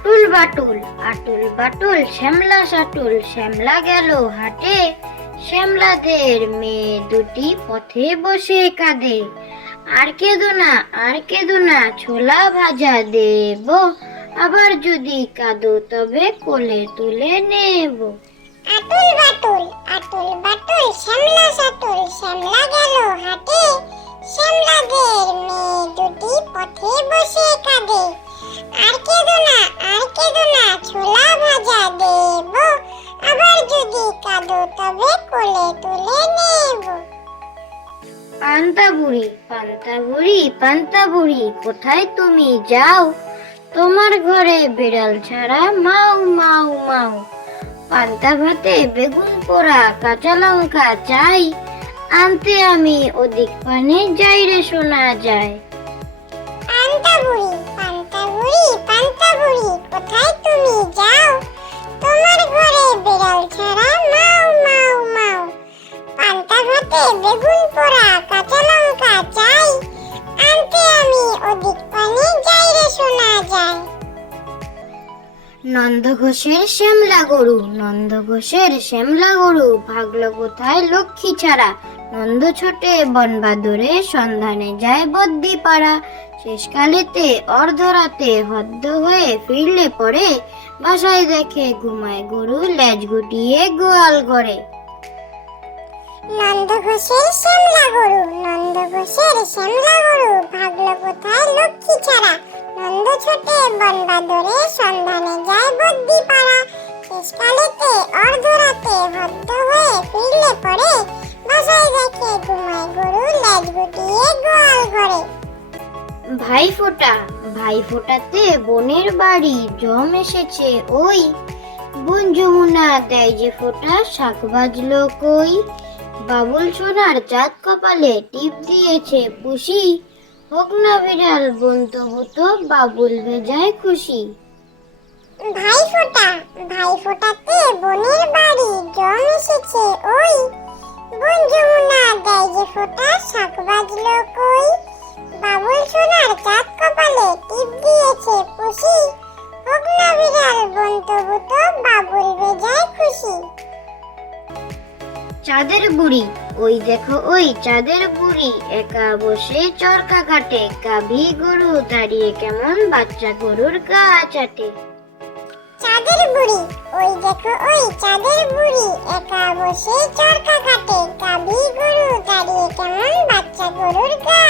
আটুল বাটুল আটুল বাটুল শ্যামলা সাটুল শ্যামলা গেল হাটে, শ্যামলাদের মেয়ে দুটি পথে বসে কাঁদে। আর কেঁদো না ছোলা ভাজা দেব, আবার যদি কাঁদো তবে কোলে তুলে নেব। আটুল বাটুল শ্যামলা সাটুল শ্যামলা গেল হাটে, শ্যামলাদের মেয়ে দুটি পথে বসে কাঁদে। আর কেঁদো না ছোলা ভাজা দেব, আবার যদি কাঁদো তবে কোলে তুলে নেব। পান্তা বুড়ি কোথায় তুমি যাও, তোমার ঘরে বিড়াল ছাড়া মাও মাও মাও। পান্তা ভাতে বেগুন পোড়া কাঁচা লঙ্কা চাই, আনতে আমি ওদিক পানে যাই রে শোনা যায়। পান্তা বুড়ি কোথায় তুমি যাও, তোমার ঘরে বিড়াল ছাড়া মাও মাও মাও। পান্তা ভাতে বেগুন পোড়া কাঁচা লঙ্কা চাই, আনতে আমি ওদিক পানে যাই রে শোনা যায়। নন্দ ঘোষের শ্যামলা গরু ভাগলো কোথায় লক্ষ্মী ছাড়া। নন্দ ছোটে বন বাদরে সন্ধানে যায় বদ্যি পাড়া। শেষকালেতে অর্ধরাতে হদ্দ হয়ে ফিরলে পরে, বাসায় দেখে ঘুমায় গরু লেজ গুটিয়ে গোয়াল ঘরে। নন্দ ঘোষের শ্যামলা গরু ভাগলো কোথায় লক্ষ্মী ছাড়া। নন্দ ছোটে বন বাদরে সন্ধানে যায় বদ্যি পাড়া। শেষকালেতে অর্ধরাতে হদ্দ হয়ে ফিরলে পরে, বাসায় দেখে ঘুমায় গরু লেজ গুটিয়ে গোয়াল ঘরে। ভাইফোঁটাতে বোনের বাড়ি জম এসেছে ওই, বোন যমুনা দেয় যে ফোঁটা শাক বাজলো কই। বাবুল সোনার চাঁদ কপালে টিপ দিয়েছে পুষি, হোক না বিড়াল বোন তবু তো বাবুল ভেজায় খুশি। ভাইফোঁটাতে বোনের বাড়ি জম এসেছে ওই, বোন যমুনা দেয় যে ফোঁটা শাক বাজলো কই। বাবুল সোনার চাঁদ কপালে টিপ দিয়েছে পুষি, হোক না বিড়াল বোন তবু তো বাবুল ভেজায় খুশি। চাঁদের বুড়ি ওই দেখো ওই চাঁদের বুড়ি একা বসে চরকা কাটে, গাভী গরু দাঁড়িয়ে কেমন বাচ্চা গরুর গা চাটে। চাঁদের বুড়ি ওই দেখো ওই চাঁদের বুড়ি একা বসে চরকা কাটে, গাভী গরু দাঁড়িয়ে কেমন বাচ্চা গরুর গা